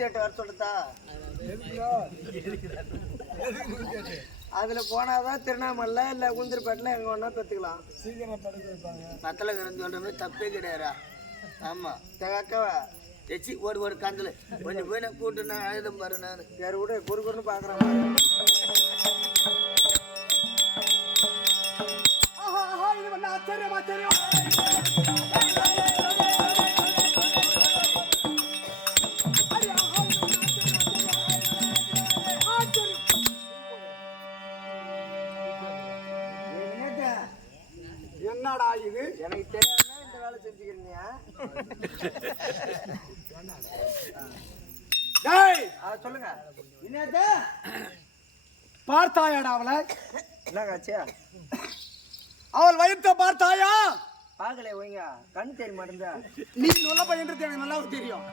வர சொல்லுதா அதுல போனாதான் திருவண்ணாமலை இல்ல குந்திரிப்பேட்டில் எங்க ஒன்னா பெற்றுக்கலாம். சீக்கிரம் படுக்க வைப்பாங்க. மத்தல சொல்றது தப்பே கிடையாதா? ஆமா அக்காவா எச்சி ஒரு காந்தல கொஞ்சம் போய் நான் கூட்டு நான் ஆயுதம் பாரு. நான் வேற கூட பொறுக்குன்னு பாக்குறேன். என்னடா இது? எனக்கு தெரியாம இந்த வேலை செஞ்சுக்கிறீங்க. சொல்லுங்க. என்னது பார்த்தாயாடா அவளை? என்னக்காச்சியா? அவள் வயிற்ற பார்த்தாயா? பாக்கல ஓய்ங்க, கண் தெரிய மாட்டேங்குதா? நீ நல்ல பையன் எனக்கு நல்லா தெரியும்.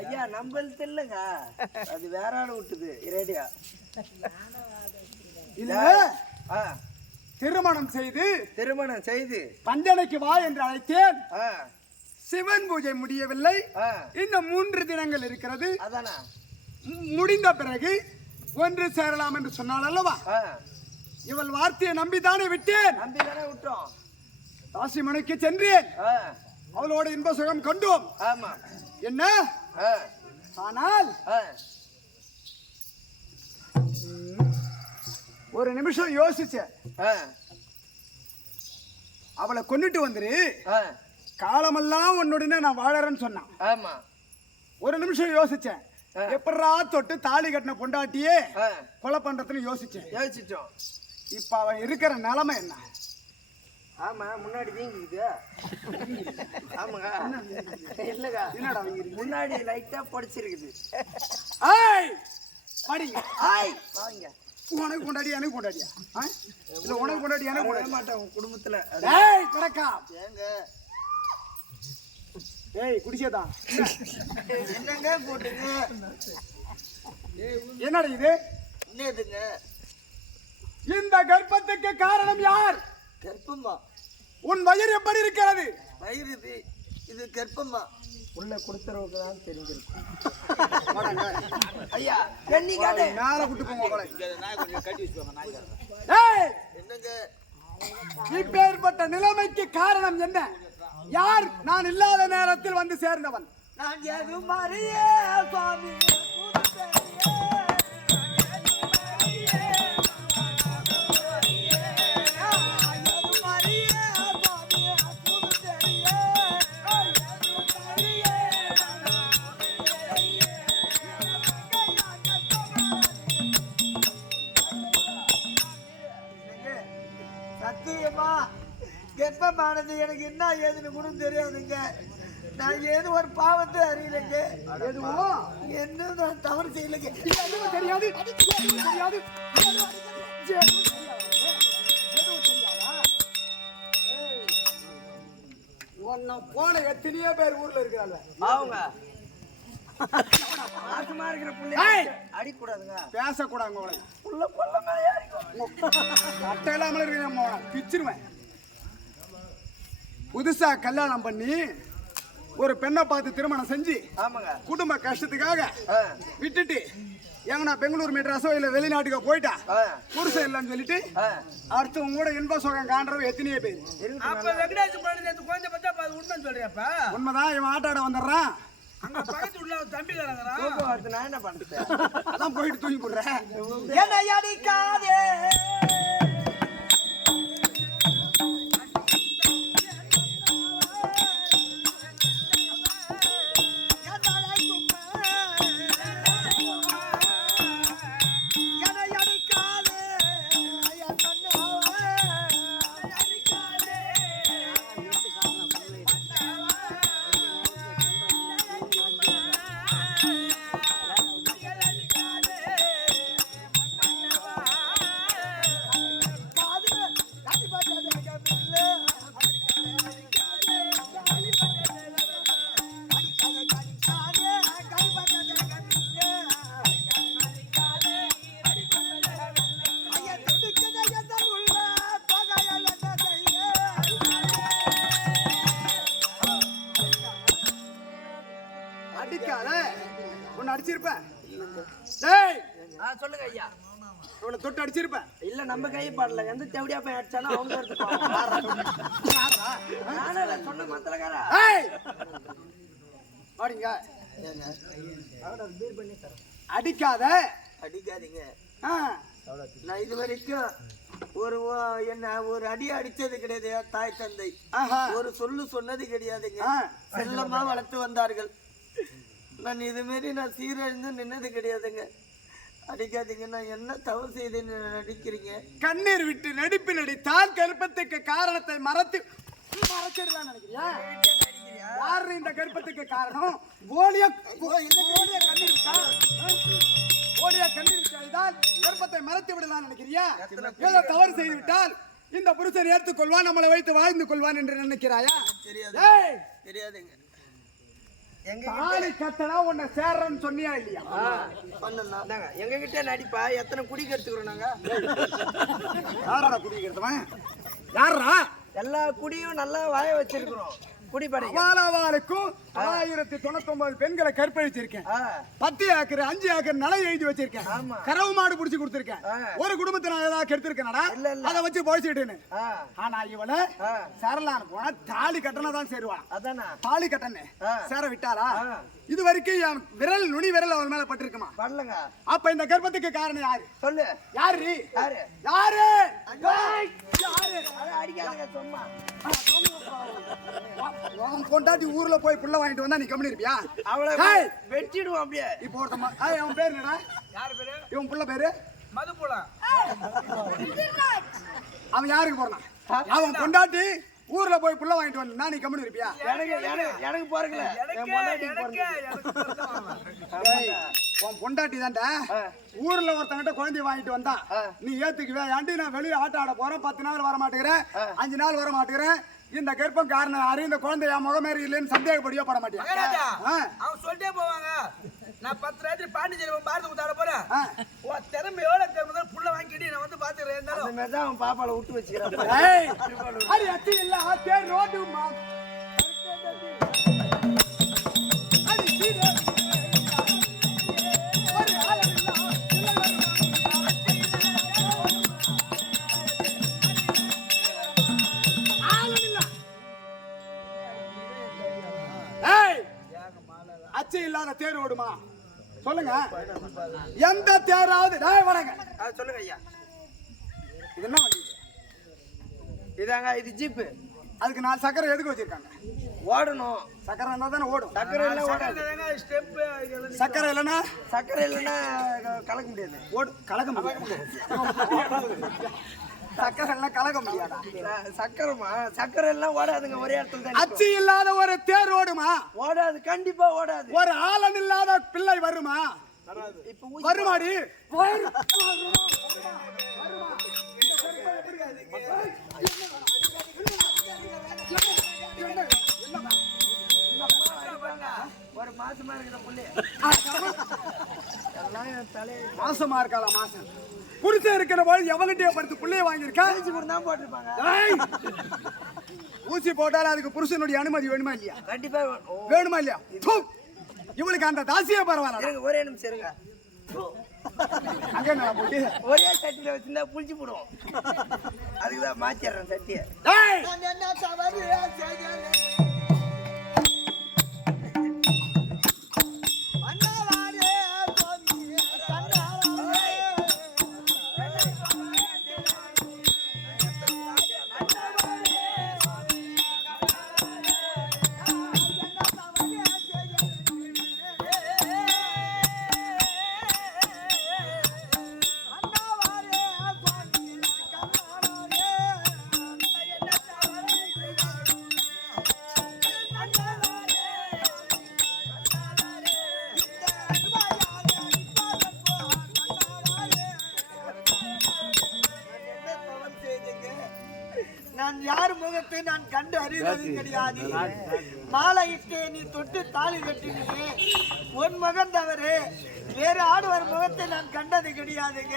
ஐயா நம்மளுக்கு இல்லைங்க, அது வேற ஆள் விட்டுது ரேடியா. திருமணம் செய்து பந்தனைக்கு வா என்று அழைத்தேன். சிவன் பூஜை முடியவில்லை, இன்னும் 3 தினங்கள் இருக்கிறது. முடிந்த பிறகு ஒன்று சேரலாம் என்று சொன்னாள் அல்லவா? இவள் வார்த்தையை நம்பித்தானே விட்டேன். விட்டோம். காசிமனைக்கு சென்றேன், அவளோட இன்ப சுகம் கண்டோம். என்ன ஆனால் ஒரு நிமிஷம் யோசிச்சேன். அவளை கொண்டுட்டு வந்துரு, காலமெல்லாம் உன்னுடனே நான் வாழறேன்னு சொன்னான். ஒரு நிமிஷம் யோசிச்சேன், எப்படா தொட்டு தாலி கட்டின பொண்டாட்டியே கொலை பண்றதுன்னு யோசிச்சோம். இப்ப அவன் இருக்கிற நிலைமை என்ன? ஆமா முன்னாடி வீங்கிக்குது. ஆமாங்க இல்லங்க, என்னடா முன்னாடி லைட்டா படிச்சிருக்குது. படிங்க. வாங்க. உனக்கு கொண்டாடி எனக்கு கொண்டாடியா? இல்ல உனக்கு கொண்டாடி எனக்கு கொண்டாட மாட்டேன். உங்க குடும்பத்துல கிடக்கா ஏங்க? குடிச்சேதான் என்னங்க போட்டுங்க? என்னடா இது? என்னதுங்க? இந்த கர்ப்பத்துக்கு காரணம் யார்? கர்ப்பமா? உன் வயிறு எப்படி இருக்கிறது? வயிறு இது கர்ப்பமா? உள்ள கொடுத்துறவுக்கு தான் தெரிஞ்சிருக்கும். ஐயா மேல விட்டு போங்க. என்னங்க இப்பேற்பட்ட நிலைமைக்கு காரணம் என்ன? யார்? நான் இல்லாத நேரத்தில் வந்து சேர்ந்தவன். நான் எதுவும் அறியே சுவாமி. சத்தியமா கர்ப்பமானது எனக்கு என்ன ஏதுன்னு கூட தெரியாதுங்க. நான் ஏதோ ஒரு பாவத்தை அறியலைங்க. எதுவும் என்ன நான் தவறு செய்யலைங்க. எதுவும் தெரியாது. போன எத்தனையோ பேர் ஊர்ல இருக்கிறாங்க. அவங்க மாசமா இருக்கிற பிள்ளை அடிக்கூடாதுங்க, பேசக்கூடாதுங்க. உங்களை புள்ள கொல்ல மேலே அட்டை இல்லாமல் இருக்கிற பிச்சிருவேன். புதுசா கல்யாணம் பண்ணி ஒரு பெண்ணை பார்த்து திருமணம் செஞ்சு குடும்ப கஷ்டத்துக்காக விட்டுட்டு எங்கன்னா பெங்களூர் மெட்ராஸோ இல்ல வெளிநாட்டுக்கோ போயிட்டா புருஷன் இல்லைன்னு சொல்லிட்டு அடுத்து உங்க கூட இன்ப சுகம் காண்றவங்க எத்தனையோ பேர். உண்மைதான். இவன் ஆட்டாட வந்துடுறான். நான் என்ன பண்றது? அதான் போயிட்டு தூக்கி போடுறேன். அடிக்காத உன்னை அடிச்சிருப்பேன். டேய் சொல்லுங்க ஐயா. இவளை தொட்டு அடிச்சிருப்பேன். இல்ல நம்ம கை பாடல எந்த தேவடியா போய் அடிச்சானா அவங்க சொன்ன மத்தலக்காரா வாடிங்க. ஏங்க அடிக்காத அடிக்காதீங்க. ஆ, நான் இது வரைக்கும் என்ன ஒரு அடி அடிச்சது கிடையாது. என் தாய் தந்தை ஆஹா. ஒரு சொல்லு சொன்னது கிடையாதுங்க. ஆ. செல்லமா வளர்த்து வந்தார்கள். நான் இது மாரி நான் சீரழிந்து நின்னது கிடையாதுங்க. அடிக்காதீங்க. நான் என்ன தவறு செய்தேன்னு நடிக்கிறீங்க? கண்ணீர் விட்டு நடிப்பு நடித்தால் கர்ப்பத்துக்கு காரணத்தை மறைச்சிடலாம் நினைக்கிறியா? யாரு இந்த கர்ப்பத்துக்கு காரணம்? ஓலியா கண்ணீர் விட்டால் கர்ப்பத்தை மறைத்து விடலாம் நினைக்கிறியா? ஏதோ தவறு செய்து விட்டால் இந்த புருஷன் ஏற்றுக்கொள்வான், நம்மளை வைத்து வாழ்ந்து கொள்வான் என்று நினைக்கிறாயா? தெரியாதுங்க. தாலி கட்டனா உன்னை சேர்றன்னு சொன்னியா இல்லையா? எங்க கிட்ட நடிப்பா எத்தனை குடிக்க எடுத்துக்கிறோம் நாங்க. யாரா குடிக்கிறதுவன்? யாரா? எல்லா குடியும் நல்லா வாய வச்சிருக்கிறோம். குடிப்படை வாழவாளுக்கும் 1099 பெண்களை கற்பழிச்சிருக்கேன். 10 ஏக்கர் 5 ஏக்கர் நிலம் எழுதி வச்சிருக்கேன். கறவு மாடு புடிச்சு கொடுத்திருக்கேன். ஒரு குடும்பத்தை நான் ஏதாவது கெடுத்திருக்கேனடா? அதை வச்சு போயிச்சுட்டேன்னு. ஆனா இவளை சேரலான்னு போனா தாலி கட்டணதான் சேருவா. அதானா தாலி கட்டணே சேர விட்டாரா? இது வரைக்கும் என் விரல் நுனி விரல் அவன் மேல பட்டிருக்குமா? வரலங்க. அப்ப இந்த கர்ப்பத்துக்கு காரணம் யாரு? சொல்லு. யாரு? யாரு? யாரு? அடிக்காதங்க சும்மா. கொண்டாட்டி ஊர்ல போய் புள்ள வாங்கிட்டு வந்தா நீ கம்மி இருப்பியா? அவளை வெட்டிடுவோம் அப்படியே. இப்போ ஒருத்தமா அவன் பேரு என்னடா? யாரு பேரு? இவன் புள்ள பேரு மதுப்புலா. அவன் யாருக்கு போறான்? அவன் கொண்டாட்டி ஊர்ல போய் புள்ள வாங்கிட்டு வந்தா நீ கம்மி இருப்பியா? எனக்கு போறீங்கள. உன் பொண்டாட்டி தான்டா ஊர்ல ஒருத்தங்கிட்ட குழந்தைய வாங்கிட்டு வந்தா நீ ஏத்துக்குவே? ஆண்டி நான் வெளியே ஆட்ட ஆட போறேன், 10 நாள் வர மாட்டேங்கிறேன், 5 நாள் வர மாட்டேங்கிறேன், இந்த கர்ப்பம் காரணம் யாரு? இந்த குழந்தை என் முகமேறி இல்லைன்னு சந்தேகப்படியோ பட மாட்டேன். அவங்க சொல்லிட்டே போவாங்க. நான் 10 ராத்திரி பாண்டிச்சேரி பாரத குத்தாட போறேன். திறமையோட புள்ள வாங்கிட்டு நான் வந்து பாத்துக்கிறேன். அந்த மாதிரி தான் அவன் பாப்பால விட்டு வச்சுக்கிறேன். அச்சு இல்லாத தேர் ஓடுமா? சொல்லுங்க. எந்த தேராவது வணங்க சொல்லுங்க ஐயா. இது என்ன வண்டி? இதாங்க இது ஜீப்பு. அதுக்கு 4 சக்கரை எதுக்கு வச்சிருக்காங்க? ஓடணும். சக்கரை இருந்தா தானே ஓடும். சக்கரை எல்லாம் ஓடாது. சக்கரை இல்லைன்னா கலக்க முடியாது. கலக்க முடியாது. சக்கரை எல்லாம் கலக்க முடியாதா? சக்கரை எல்லாம் ஓடாதுங்க. ஒரே இடத்துல தான். அச்சு இல்லாத ஒரு தேர் ஓடுமா? ஓடாது. கண்டிப்பா ஓடாது. ஒரு ஆளன் இல்லாத பிள்ளை வருமா? வருமாடி. ஒரு மாசமா இருக்கிற புள்ளி மாசமா இருக்காளா? மாசம் புடிச்ச இருக்கிற போது எவங்கிட்டே படுத்து புள்ளைய வாங்கியிருக்கா? போட்டிருப்பாங்க. ஊசி போட்டாலும் அதுக்கு புருஷனுடைய அனுமதி வேணுமா இல்லையா? கண்டிப்பா வேணுமா இல்லையா? இவளுக்கு அந்த தாசியே பரவாயில்ல. ஒரே நிமிஷம் இருங்க. ஒரே சட்டியில வச்சிருந்தா புளிச்சு போடுவோம். அதுக்குதான் மாத்திடுறேன் சட்டியை. நான் யார் முகத்தை நான் கண்டு அறிவது கிடையாது. மாலையிட்டு நீ தொட்டு தாலி கட்டினியே உன் மகன் தவறு. வேறு ஆடுவர் முகத்தை நான் கண்டது கிடையாதுங்க.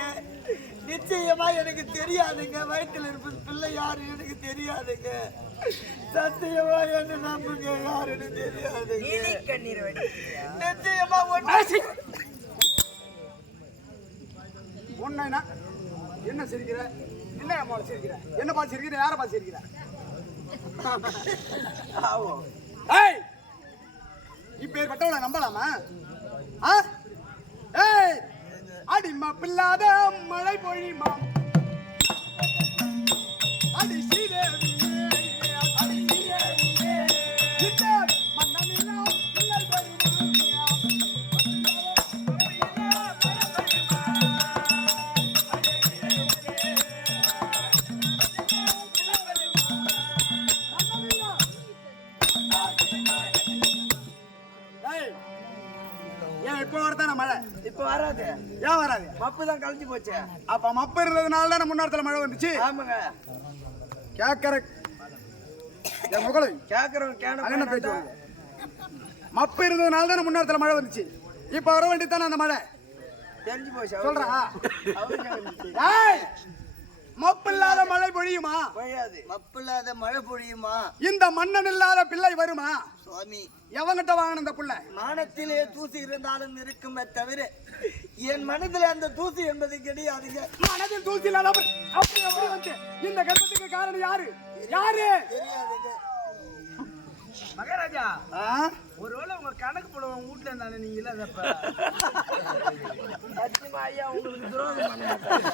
நிச்சயமா எனக்கு தெரியாதுங்க. வயிற்றுல இருப்பது பிள்ளை யாரு எனக்கு தெரியாதுங்க. சத்தியமா என்ன நம்புங்க, யாருன்னு தெரியாதுங்க. நிச்சயமா உன்னை என்ன சிரிக்கிற? என்ன அம்மா சிரிக்கிற? என்ன பார்த்து சிரிக்கிற? யாரை பார்த்து சிரிக்கிற? இப்பேற்பட்டவளை நம்பலாமா? அடிமா பில்லாத மழை பொழிமா அடி ஸ்ரீதேவி இப்ப வரதான மழை? இப்ப வராது. ஏன் வராது? மப்பு தான் கழிஞ்சு போச்சு. அப்ப மப்பு இருந்ததுனால தான் முன்னாடத்துல மழை வந்துச்சு. ஆமாங்க. கேக்குற என் முகலை கேக்குறவங்க என்ன பேச்சு? மப்பு இருந்ததுனால தான் முன்னாடத்துல மழை வந்துச்சு. இப்ப வர வேண்டியதானே அந்த மழை? தெரிஞ்சு போச்சு சொல்றா. மப்பு இல்லாத மழை பொழியுமா? பொழியாது. மப்பு இல்லாத மழை பொழியுமா? இந்த மன்னன் இல்லாத பிள்ளை வருமா? சுவாமி, எவங்கிட்ட வாங்கின இந்த புள்ள? மானத்திலே தூசி இருந்தாலும் இருக்குமே தவிர என் மனதில் அந்த தூசி என்பது கிடையாதுங்க. மனதில் தூசி இல்லாத அப்படி வந்து இந்த கர்ப்பத்துக்கு காரணம் யாரு? யாரு? தெரியாதுங்க. மகாராஜா, ஒருவேளை உங்க கணக்கு போட உங்க வீட்டுல இருந்தானே நீங்க இல்லாதப்ப சத்தியமா ஐயா உங்களுக்கு துரோகம் பண்ண மாட்டாங்க.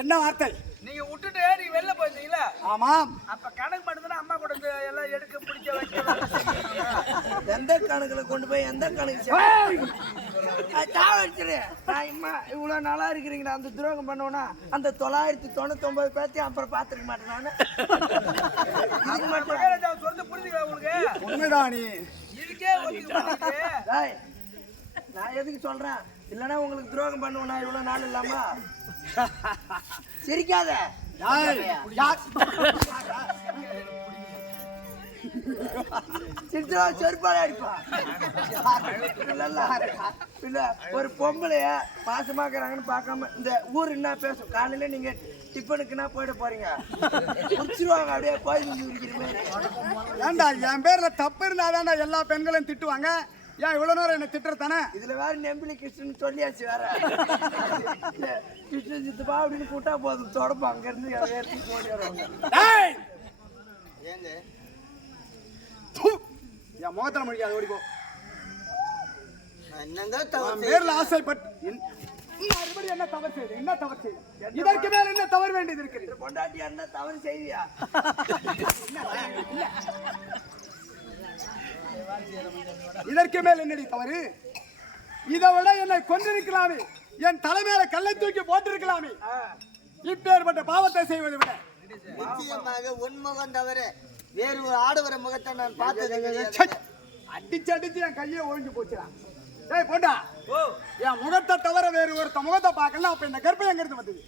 என்ன வார்த்தை? நீங்க விட்டுட்டு நீங்க வெளில போயிருந்தீங்களா? ஆமாம். அப்ப கணக்கு பண்ணுதுன்னா அம்மா கூட எல்லாம் எடுக்க பிடிச்ச வைக்க எந்த கணக்குல கொண்டு போய் எந்த கணக்கு இவ்வளவு நல்லா இருக்கிறீங்களா? அந்த துரோகம் பண்ணுவோம்னா அந்த 999 பேர்த்தையும் அப்புறம் பாத்துக்க மாட்டேன் நானு. சொல்றது புரிஞ்சுக்க உங்களுக்கு? உண்மைதானே? இதுக்கே நான் எதுக்கு சொல்றேன் இல்லன்னா உங்களுக்கு துரோகம் பண்ணுவேன் நான் இவ்வளவு நாள் இல்லாம. சிரிக்காத. ஒரு பொம்பளைய பாசமாக்குறாங்கன்னு பார்க்காம இந்த ஊர் என்ன பேசும்? காலையில நீங்க டிஃபனுக்குன்னா போயிட போறீங்க, முடிச்சிருவாங்க அப்படியே கோயில் உரிக்கிற மாதிரி. ஏண்டா என் பேர்ல தப்பு இருந்தாதான்டா எல்லா பெண்களையும் திட்டுவாங்க. ஏன் இவ்வளவு நேரம் என்ன திட்டுறதானே? இதுல வேற நெம்பிலி கிருஷ்ணன் சொல்லியாச்சு. வேற கிருஷ்ணன் சித்துப்பா அப்படின்னு கூட்டா போதும் தொடப்பா அங்க இருந்து ஓடி வருவாங்க. ஏங்க என் முகத்துல முடிக்காது, ஓடிப்போ. என்னங்க பேர்ல ஆசைப்பட்டு மறுபடியும் என்ன தவறு செய்யுது? என்ன தவறு செய்யுது? இதற்கு மேல என்ன தவறு வேண்டியது இருக்கிறது? கொண்டாட்டி என்ன தவறு செய்வியா? இதற்கு மேல் என்னடி தவறு? இதை விட என்னை கொண்டிருக்கலாமே, என் தலைமையில கல்லை தூக்கி போட்டிருக்கலாமே. இப்பேற்பட்ட பாவத்தை செய்வதை விட நிச்சயமாக உன் முகம் தவிர வேறு ஒரு ஆடவர முகத்தை நான் பார்த்தது. அடிச்சு அடிச்சு என் கையே ஒழிஞ்சு போச்சுறான். ஏய் போண்டா, என் முகத்தை தவிர வேறு ஒருத்த முகத்தை பார்க்கலாம். அப்ப இந்த கர்ப்பம் எங்க இருந்து வந்தது?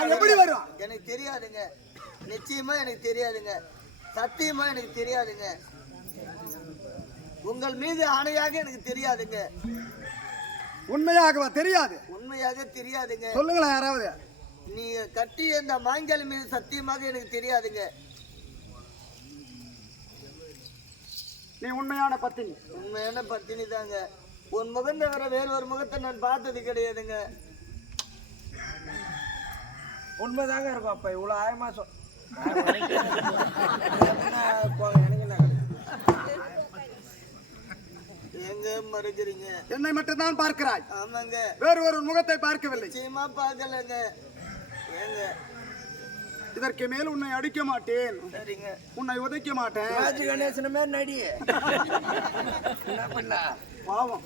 அது எப்படி வரும்? எனக்கு தெரியாதுங்க. நிச்சயமா எனக்கு தெரியாதுங்க. சத்தியமா எனக்கு தெரியாதுங்க. உங்கள் மீது ஆணையாக எனக்கு தெரியாதுங்க. உண்மையாகவா தெரியாது? உண்மையாக தெரியாதுங்க. சொல்லுங்களேன் யாராவது. நீங்க கட்டிய இந்த மாங்கல் மீது சத்தியமாக எனக்கு தெரியாதுங்க. நீ உண்மையான பத்தினி? உண்மையான பத்தினி தாங்க. உன் முகம் தவிர வேறு ஒரு முகத்தை நான் பார்த்தது கிடையாதுங்க. உண்மைதாங்க இருக்கும். அப்ப இவ்வளவு ஆயமா எங்க மறுக்கிறீங்க? என்னை மட்டும் தான் பார்க்கிறாய்? ஆமாங்க. வேறு ஒரு முகத்தை பார்க்கவில்லை? நிச்சயமா பார்க்கலங்க. ஏங்க இதற்கு மேல் உன்னை அடிக்க மாட்டேன். சரிங்க. உன்னை உதைக்க மாட்டேன். ராஜ கணேசன மாதிரி நடி. என்ன பண்ண பாவம்,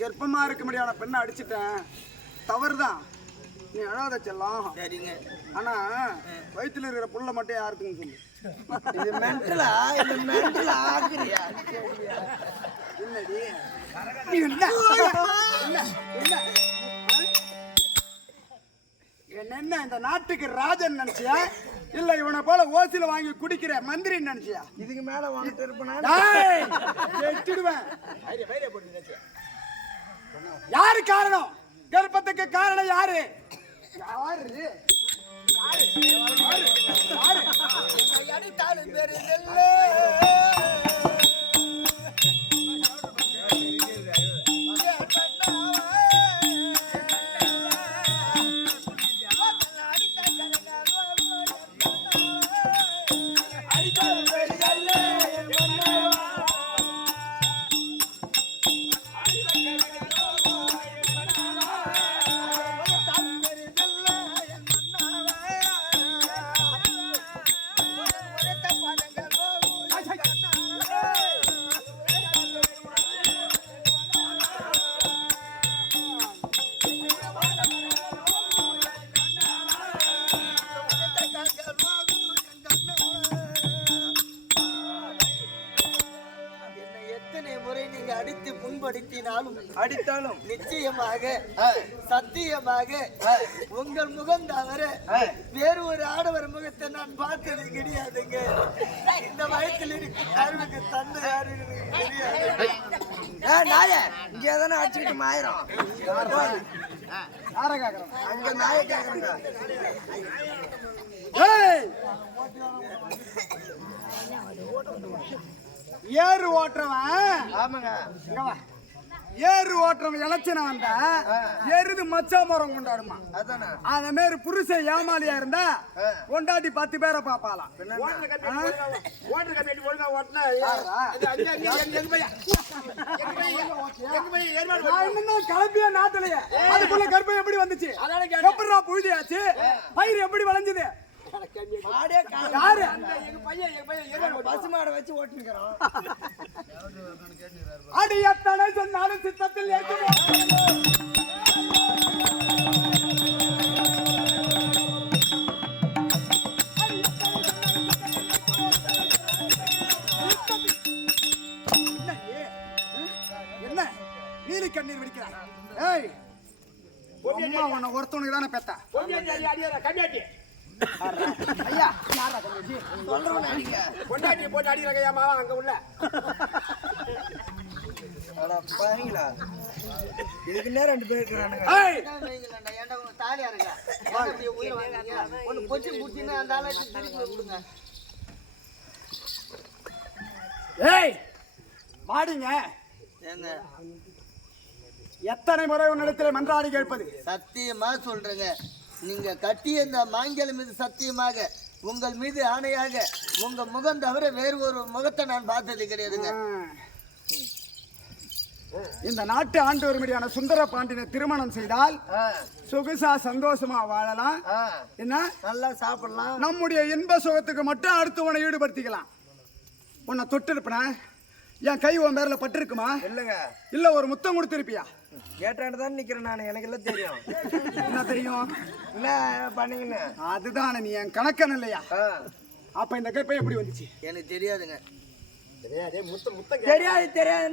கர்ப்பமா இருக்க முடியாத பெண்ணை அடிச்சுட்டேன். தவறுதான், நீ அழாத செல்லாம். சரிங்க. ஆனா வயிற்றுல இருக்கிற புள்ள மட்டும் யாருக்குன்னு சொல்லு. இது மென்டலா? இது மென்டலா ஆக்குறியா? என்னடி நீ என்ன இந்த நாட்டுக்கு ராஜன் நினைச்சியா? இல்ல இவனை போல ஓசில வாங்கி குடிக்கிற மந்திரி நினைச்சியா? இதுக்கு மேல வாங்கிட்டு இருப்பேனா? வெட்டிடுவேன். யாரு காரணம்? கர்ப்பத்துக்கு காரணம் யாரு? யாரு? அடித்தாலும் பெருதல்ல அடித்து புண்படுத்தினாலும் அடித்தாலும் நிச்சயமாக சத்தியமாக உங்கள் முகம் தவிர வேறு ஒரு ஆடவர் முகத்தை நான் பார்த்தது கிடையாதுங்க. இந்த வயத்தில் இருக்கும் அறிவுக்கு தந்தை யாரு தெரியாது. இங்க தானே அடிச்சுக்கிட்டு மாயிரும் அங்க நாய கேக்குறேங்க. ஏறு ஓட்டுறவன் ஆமாங்க ஏறு ஓட்டுறவன் இலச்சனை வந்தா எருது மச்சா மரம் கொண்டாடுமா? அதானே அந்த மாதிரி புருஷன் ஏமாலியா இருந்தா கொண்டாடி 10 பேரை பாப்பாலாம். கிளம்பிய நாட்டிலேயே அதுக்குள்ள கர்ப்பம் எப்படி வந்துச்சு? எப்படா புழுதியாச்சு? பயிர் எப்படி விளைஞ்சது? பசுமாடை வச்சு ஓட்டுக்கிறோம். அடி எத்தனை சொன்னாலும் சித்தத்தில் என்ன நீலி கண்ணீர் வெடிக்கிறான்? ஏய் அம்மா உன்னை ஒருத்தவனுக்கு தானே பெத்தா? ஐயா யாரா கண்ணி சொல்றவன் அடிங்க கொண்டாட்டி போட்டு அடிக்கிறாங்க மாவா அங்க உள்ள. பாருங்களா இதுக்கு நேரம் 2 பேர் இருக்கிறானுங்க. தாலி அருங்க ஒண்ணு பொச்சு குடிச்சுன்னு அந்த ஆளுக்கு திருப்பி கொடுங்க. ஏய் மாடிங்க ஏங்க எத்தனை முறை உன்னிடத்தில் மன்றாடி கேட்பது? சத்தியமா சொல்றேங்க, நீங்க கட்டிய இந்த மாங்கல் மீது சத்தியமாக உங்கள் மீது ஆணையாக உங்க முகம் தவிர வேறு ஒரு முகத்தை நான் பார்த்தது கிடையாதுங்க. இந்த நாட்டு ஆண்டு ஒருமடியான சுந்தர பாண்டியனை திருமணம் செய்தால் சொகுசா சந்தோஷமா வாழலாம், என்ன நல்லா சாப்பிடலாம், நம்முடைய இன்ப சுகத்துக்கு மட்டும் அடுத்தவனை ஈடுபடுத்திக்கலாம். உன்னை தொட்டு இருப்பனா என் கை உன் பேர்ல பட்டிருக்குமா? இல்லைங்க. இல்ல ஒரு முத்தம் கொடுத்திருப்பியா? கேட்டாண்டு தான் நிக்கிறேன் நான், எனக்கு எல்லாம் தெரியும். என்ன தெரியும்? என்ன பண்ணீங்கன்னு அதுதானே நீ என் கணக்கன் இல்லையா? அப்ப இந்த கற்பை எப்படி வந்துச்சு? எனக்கு தெரியாதுங்க. தெரியாது தெரியாது தெரியாது.